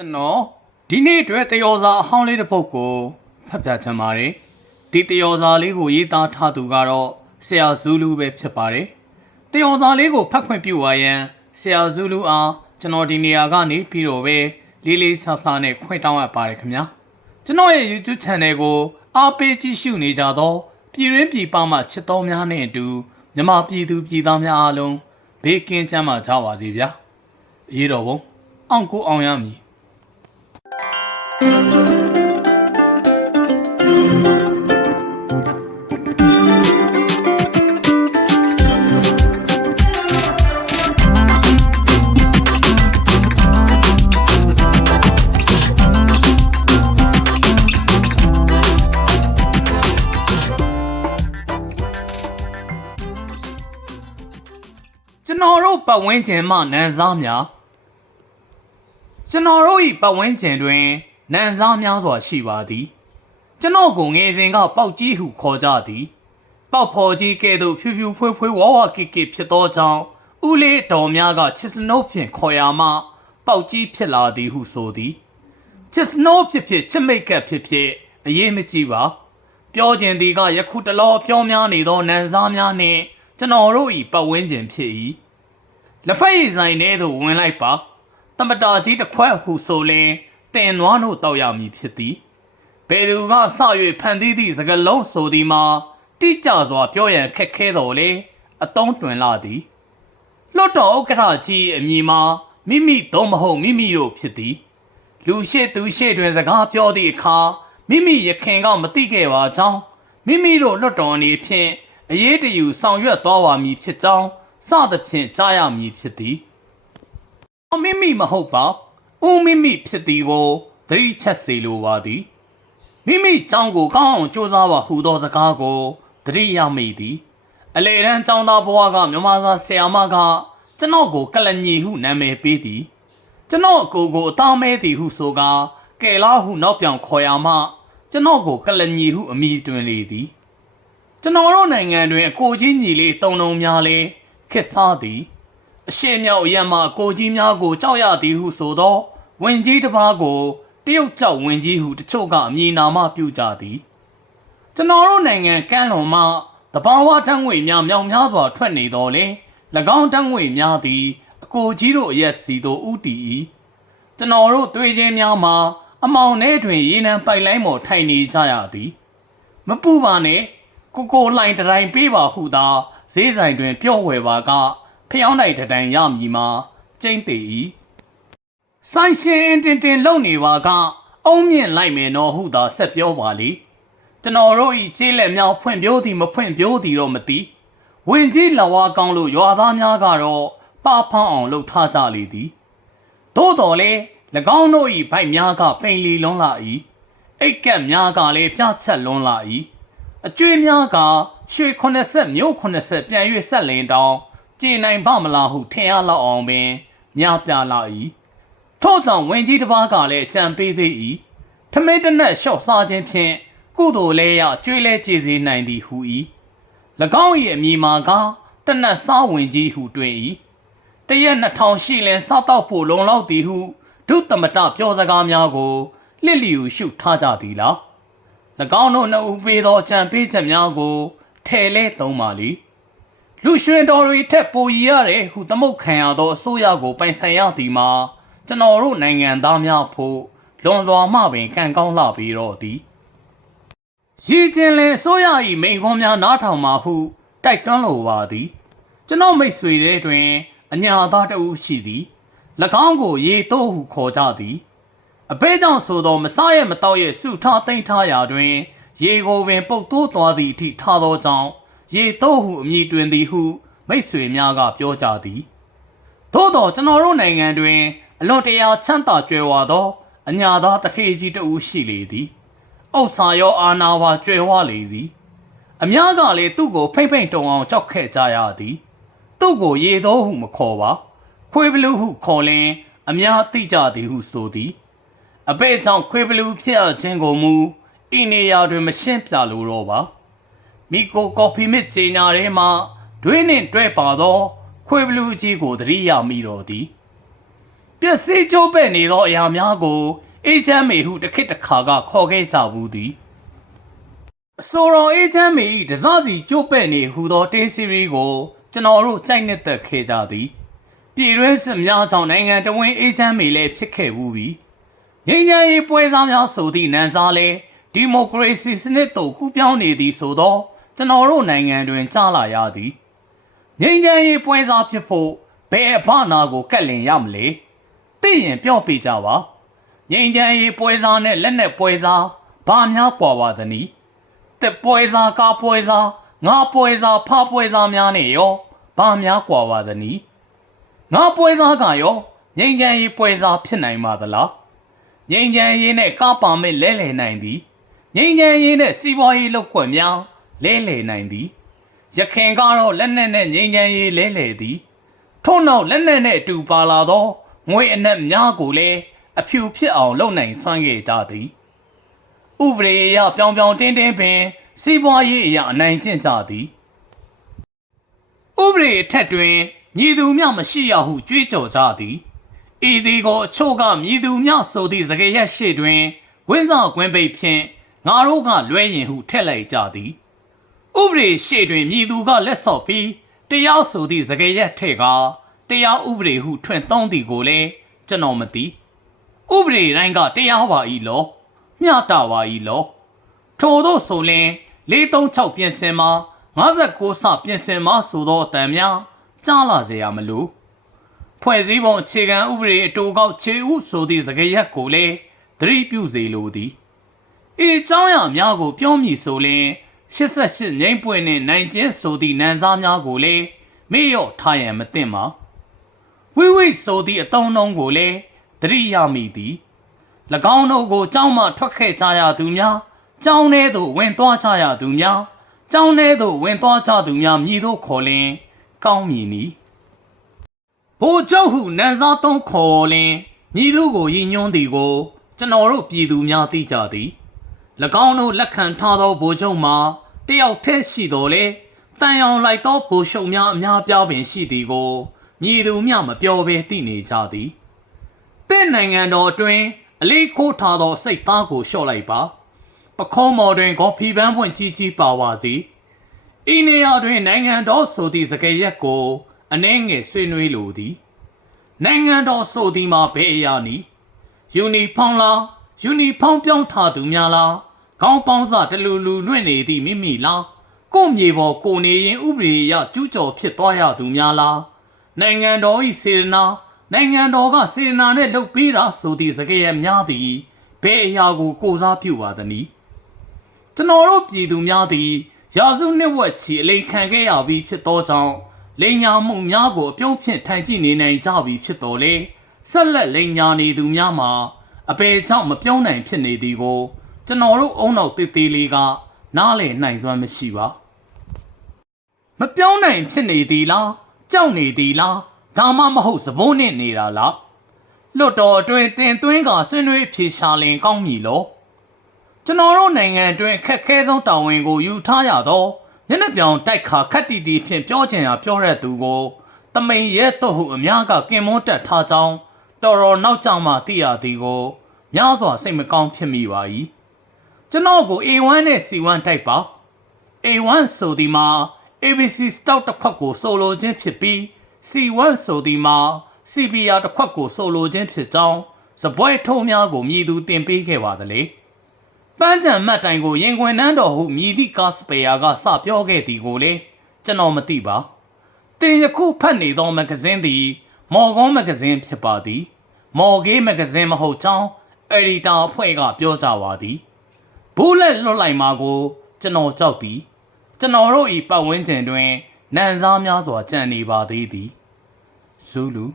ကျွန်တော်ဒီနေ့အတွက်တယောစာအဟောင်းလေးတစ်ပုဒ်ကိုဖတ်ပြချင်ပါတယ်ဒီတယောစာလေးကိုရေးသားထားသူကတော့ဆရာဇူးလူပဲဖြစ်ပါတယ်တယောစာလေးကိုဖတ်ခွင့်ပြုပါရန်ဆရာဇူးလူအားကျွန်တော်ဒီနေရာကနေပြီးတော့ပဲလေးလေးဆဆနဲ့ခွင့်တောင်းအပ်ပါတယ်ခင်ဗျာကျွန်တော်ရဲ့ YouTube Channel ကိုအားပေးကြည့်ရှုနေကြသောပြည်ရင်းပြည်ပမှချစ်တော်များနဲ့အတူမြမပြည်သူပြည်သားများအားလုံးဘေးကင်းကြမ်းမှကြပါစေဗျာအရေးတော်ပုံအောင်ကိုအောင်ရမည် ကျွန်တော်တို့ပတ်ဝန်းကျင်မှနန်းစားများကျွန်တော်တို့၏ပတ်ဝန်းကျင်တွင်နန်းစားများစွာရှိပါသည် ကျွန်တော်ကိုငယ်စဉ်ကပေါက်ကြီးဟုခေါ်ကြသည် ပေါက်ဖော်ကြီးကဲ့သို့ဖြူဖြူဖွေးဖွေးဝါဝကိကိဖြစ်သောကြောင့်ဦးလေးတော်များကချစ်စနိုးဖြင့်ခေါ်ရမှ ပေါက်ကြီးဖြစ်လာသည်ဟုဆိုသည်ချစ်စနိုးဖြစ်ဖြစ်ချစ်မိတ်ကပ်ဖြစ်ဖြစ်အရေးမကြီးပါ ပြောကျင်သည်ကယခုတလောပြောများနေသောနန်းစားများနှင့် ကျွန်တော်တို့၏ပတ်ဝန်းကျင်ဖြစ်၏လက်ဖက်ရည်ဆိုင်ထဲသို့ဝင်လိုက်ပါတမတာကြီးတစ်ခွက်ဟုဆိုလင်တင်နွားတို့တောက်ရမည်ဖြစ်သည်ဘယ်သူကစ၍ဖန်တီးသည့်စကလုံးဆိုသည်မှာတိကျစွာပြောရန်ခက်ခဲတော်လေအတုံးတွင်လာသည်လွတ်တော်ဥက္ကဋ္ဌကြီးအမည်မှာမိမိသုံးမဟုတ်မိမိတို့ဖြစ်သည် လူရှိသူရှိတွင်စကားပြောသည့်အခါမိမိရခင်ကမသိခဲ့ပါကြောင်းမိမိတို့လွတ်တော်အနေဖြင့် အရေးတယူဆောင်ရွက်သွားပါမည်ဖြစ်ကြောင်းစသဖြင့်ကြားရမည်ဖြစ်သည်။မိမိမဟုတ်ပါဦးမိမိဖြစ်သည်ကိုသတိချက်စေလိုပါသည်မိမိကြောင်းကိုကောင်းအောင်ကြိုးစားပါဟူသောစကားကိုသတိရမိသည်အလေရန်ចောင်းသားဘဝကမြန်မာစာဆရာမကကျွန်တော်ကိုကလညီဟုနာမည်ပေးသည်ကျွန်တော်ကိုယ်ကိုအသားမဲသည်ဟုဆိုကာကဲလာဟုနောက်ပြောင်ခေါ်ရမှကျွန်တော်ကိုကလညီဟုအမိတွင်လေသည် ကျွန်တော်တို့နိုင်ငံတွင်အကိုကြီးညီလေးတုံတုံများလေးခစ်စားသည်အရှိမြောက်အရမအကိုကြီးများကိုကြောက်ရသည်ဟုဆိုသောဝင်ကြီးတစ်ပါးကိုတရုတ်ကြောက်ဝင်ကြီးဟုတချို့ကအမည်နာမပြုကြသည်ကျွန်တော်တို့နိုင်ငံကမ်းလွန်မှတဘာဝတန်းငွေများမြောင်များစွာထွက်နေတော်လေ၎င်းတန်းငွေများသည်အကိုကြီးတို့အရက်စီသို့ဥတီ၏ကျွန်တော်တို့တွေ့ချင်းများမှာအမောင်ထဲတွင်ရေနံပိုက်လိုင်းပေါ်ထိုင်နေကြရသည် မပူပါနဲ့ ကိုကိုလှိုင်တတိုင်းပေးပါဟုသာဈေးဆိုင်တွင် ပြော့ဝယ်ပါကဖျောင်းနိုင်တတိုင်းရမည်မှာကျိမ့်သေး၏ဆိုင်ရှင်အင်းတင်တင်လုံနေပါကအုံးမြင့်လိုက်မယ်နော်ဟုသာဆက်ပြောပါလေကျွန်တော်တို့ဤကျေးလက်များဖွင့်ပြိုးသည်မဖွင့်ပြိုးသည်တော့မသိဝင်ကြီးလဝါကောင်းလို့ရွာသားများကတော့ပဖန်းအောင်လှုပ်ထားကြလေသည်သို့တော်လေ၎င်းတို့ဤဗိုက်များကပိန်လီလွန်းလာ၏အိတ်ကက်များကလည်းပြချက်လွန်းလာ၏ အကျွေးများကရွှေ80မြို့80ပြန်၍ဆက်လင်တောင်းကြည်နိုင်ပါမလားဟုထင်ရလောက်အောင်ပင်များပြလာ၏ထို့ကြောင့်ဝင်ကြီးတစ်ပါးကလည်းကြံပေးသေး၏ထမင်းတစ်နက်လျှော့စားခြင်းဖြင့်ကုသိုလ်လဲရကျွေးလဲကြည်စေနိုင်သည်ဟူ၏၎င်း၏အမည်မှာကတနတ်စားဝင်ကြီးဟုတွင်၏တရက်2000ရှိလင်စားတော့ဖို့လုံလောက်သည်ဟုဒုသမတပြောစကားများကိုလစ်လျူရှုထားကြသည်လား၎ င်းတို့နှစ်ဦးပေးသောကြံပေးချက်များကိုထဲလဲသုံးပါလိလူရွှင်တော်တွေထက်ပိုရရတယ်ဟုသမုတ်ခံရသောအစိုးရကိုပိုင်ဆိုင်ရသည်မှာကျွန်တော်တို့နိုင်ငံသားများဖို့လွန်စွာမှပင်ကံကောင်းလာပြီးတော့သည်ရည်ကျင်လင်ဆိုရ၏မိန်ခွန်းများနားထောင်ပါဟုတိုက်တွန်းလိုပါသည် ကျွန်တော်မိတ်ဆွေတွေတွင်အညာသားတဦးရှိသည်၎င်းကိုရေတိုးဟုခေါ်ကြသည် အဘဲကြောင့်ဆိုသောမစားရမတော့ရဲ့စုထားသိမ့်ထားရာတွင် ရေကိုပင်ပုတ်တိုးသွားသည့်အထိထားသောကြောင့်ရေတိုးဟုအမည်တွင်သည်ဟု မိတ်ဆွေများကပြောကြသည်သို့တော့ကျွန်တော်တို့နိုင်ငံတွင် အလွန်တရာချမ်းသာကြွယ်ဝသောအညာသားတထေကြီးတဦးရှိလေသည်ဥစ္စာရောအာနာပါကြွယ်ဝလေသည် အများကလည်းသူ့ကိုဖိမ့်ဖိမ့်တုံအောင်ကြောက်ခဲ့ကြရသည် သူ့ကိုရေသောဟုမခေါ်ပါ ခွေးဘလူးဟုခေါ်လင် အများသိကြသည်ဟုဆိုသည် အဘဲကြောင့်ခွေးဘလူးဖြစ်အပ်ခြင်းကိုမူဤနေရာတွင်မရှင်းပြလိုတော့ပါမိကိုကော်ဖီမစ်ကြေညာထဲမှာတွင်းနှင့်တွဲပါသော ခွေးဘလူးကြီးကိုသတိရမိတော်သည်ပျက်စီးကျိုးပဲ့နေသောအရာများကိုအေဂျင့်မေဟုတစ်ခေတ်တစ်ခါကခေါ်ခဲ့ကြဘူးသည်အဆိုတော်အေဂျင့်မေ၏တစားစီကျိုးပဲ့နေဟူသောတေးစီရီကိုကျွန်တော်တို့ကြိုက်နှစ်သက်ခဲ့ကြသည်ပြည်တွင်းစစ်များကြောင့်နိုင်ငံတော်ဝင်အေဂျင့်မေလည်းဖြစ်ခဲ့ဘူးပြီ ငြိမ်းချမ်းရေးပွဲစားများဆိုသည့်နန်းစားလဲဒီမိုကရေစီစနစ်သို့ကူးပြောင်းနေသည်ဆိုသောကျွန်တော်တို့နိုင်ငံတွင်ကြားလာရသည်ငြိမ်းချမ်းရေးပွဲစားဖြစ်ဖို့ဘယ်အဘနာကိုကတ်လင်ရမလဲသိရင်ပြောပြကြပါငြိမ်းချမ်းရေးပွဲစားနဲ့လက်နက်ပွဲစားဘာများကွာပါသနည်းတက်ပွဲစားကားပွဲစားငါပွဲစားဖားပွဲစားများနဲ့ရောဘာများကွာပါသနည်းငါပွဲစားကရောငြိမ်းချမ်းရေးပွဲစားဖြစ်နိုင်ပါသလား ငြိမ်းချမ်းရေးနဲ့ကားပါမစ်လဲလှယ်နိုင်သည်ငြိမ်းချမ်းရေးနဲ့စီးပွားရေးလုပ်ကွက်များလဲလှယ်နိုင်သည်ရခင်ကတော့လက်နက်နဲ့ငြိမ်းချမ်းရေးလဲလှယ်သည်ထို့နောက်လက်နက်နဲ့အတူပါလာသောငွေအနက်များကိုလည်းအဖြူဖြစ်အောင်လုပ်နိုင်စွမ်းခဲ့ကြသည်ဥပဒေအရပြောင်ပြောင်တင်းတင်းပင် စီးပွားရေးအရာအနိုင်ကျင့်ကြသည်ဥပဒေအထက်တွင်မြည်သူမျှမရှိရဟုကြွေးကြော်ကြသည် ဤသည်ကိုအချို့ကမြည်သူမျှဆိုသည့်စကားရက်ရှိတွင်ဝင်းဆောင်ကွင်းပိတ်ဖြင့်ငါတို့ကလွဲရင်ဟုထက်လိုက်ကြသည်ဥပဒေရှေ့တွင်မြည်သူကလက်ဆော့ပြီးတရားဆိုသည့်စကားရက်ထဲ့ကတရားဥပဒေဟုထွင်သုံးသည်ကိုလည်းကျွန်တော်မသိဥပဒေတိုင်းကတရားပါ၏လောမျှတပါ၏လောထို့သောဆိုလင်436ပြင်ဆင်မှာ59စပြင်ဆင်မှာဆိုသောအတန်များကြားလာစေရမလို့ ဖွဲ့စည်းပုံအခြေခံဥပဒေအတူကောက်ခြေဥဆိုသည့်စကားရက်ကိုလည်းသတိပြုစေလိုသည်ဤအကြောင်းအရာများကိုပြောမည်ဆိုလျှင်88ငိမ့်ပွင့်နှင့်နိုင်ကျင်းဆိုသည့်နန်းစားများကိုလည်းမေ့လျော့ထားရန်မသင့်ပါဝိဝိဆိုသည့်အတုံးနှုံးကိုလည်းသတိရမိသည်၎င်းတို့ကိုကြောင်းမှထွက်ခဲ့ကြရသူများကြောင်းထဲသို့ဝင်သွားကြရသူများကြောင်းထဲသို့ဝင်သွားကြသူများမြည်သို့ခေါ်လင်ကောင်းမည်နီ ဘိုလ်ချုပ်ဟုနန်းစားသုံးခေါ်လင်မြည်သူကိုရည်ညွှန်းသည်ကိုကျွန်တော်တို့ပြည်သူများသိကြသည်၎င်းတို့လက်ခံထားသောဗိုလ်ချုပ်မှာတယောက်တည်းရှိတော်လေတန်ရောင်လိုက်သောဗိုလ်ချုပ်များအများပြားပင်ရှိသည်ကိုမြည်သူမျှမပြောဘဲသိနေကြသည်တင့်နိုင်ငံတော်အတွင်းအလေးခိုးထားသောစိတ်သားကိုလျှော့လိုက်ပါ ပခုံးမော်တွင်ကော်ဖီပန်းပွင့်ကြီးကြီးပါဝါစီဤနေရာတွင်နိုင်ငံတော်ဆိုသည့်စကားရက်ကို အနှဲငယ်ဆွေးနွေးလိုသည် နိုင်ငံတော်ဆိုသည်မှာဘယ်အရာနည်းယူနီဖောင်းလားယူနီဖောင်းပြောင်းထားသူများလားခေါင်းပေါင်းစတလူလူလွင့်နေသည့်မိမိလားကို့မြေပေါ်ကိုနေရင်ဥပဒေအရကျူးကျော်ဖြစ်သွားရသူများလားနိုင်ငံတော်၏စေတနာနိုင်ငံတော်ကစေတနာနှင့်လှုပ်ပေးတာဆိုသည့်စကားရများသည်ဘယ်အရာကိုကိုစားပြုပါသနည်းကျွန်တော်တို့ပြည်သူများသည် ရာစုနှစ်ဝက်ချီအလိန်ခံခဲ့ရပြီးဖြစ်သောကြောင့် လိန်ညာမှုများကိုအပြုံးဖြင့်ထိုင်ကြည့်နေနိုင်ကြပြီဖြစ်တော်လေဆက်လက်လိန်ညာနေသူများမှာအပေကြောင့်မပြောင်းနိုင်ဖြစ်နေသည်ကိုကျွန်တော်တို့အုံနောက်တေးသေးလေးကနားလည်နိုင်စွမ်းမရှိပါမပြောင်းနိုင်ဖြစ်နေသည်လားကြောက်နေသည်လားဒါမှမဟုတ်စပိုးနဲ့နေတာလားလွတ်တော်အတွင်းတင်သွင်းကဆွေးနွေးဖြေရှာလင်ကောင်းမည်လောကျွန်တော်တို့နိုင်ငံအတွင်းခက်ခဲဆုံးတာဝန်ကိုယူထားရသော မျက်နှာပြောင်တိုက်ခါခက်တီတီဖြင့်ပြောချင်ရာပြောတဲ့သူကိုတမိန်ရဲတော့ဟုအများကကင်မွန်းတက်ထားကြောင်းတော်တော်နောက်ကျမှသိရသည်ကိုများစွာစိတ်မကောင်းဖြစ်မိပါ၏ကျွန်တော်ကို A1 နဲ့ C1 တိုက်ပါ A1 ဆိုဒီမှာ ABC stock တစ်ခွက်ကိုဆိုလိုခြင်းဖြစ်ပြီး C1 ဆိုဒီမှာ CBR တစ်ခွက်ကိုဆိုလိုခြင်းဖြစ်ကြောင်းစပွဲထုံးများကိုမြည်သူတင်ပေးခဲ့ပါသလေ ပန်းချံမှတ်တိုင်ကိုရင်ခွင်နှန်းတော်ဟုမြည်သည့်ကားစပယ်ယာကစပြောခဲ့သည်ကိုလေကျွန်တော်မသိပါတင်ယခုဖတ်နေသောမဂဇင်းသည် မော်ကွန်မဂဇင်းဖြစ်ပါသည် မော်ဂေးမဂဇင်းမဟုတ်ကြောင်းအက်ဒီတာအဖွဲ့ကပြောကြပါသည်ဘူးလက်လွတ်လိုက်မှာကို ကျွန်တော်ကြောက်သည်ကျွန်တော်တို့ဤပတ်ဝန်းကျင်တွင်နန်စားများစွာကြံ့နေပါသေးသည်ဇူးလူ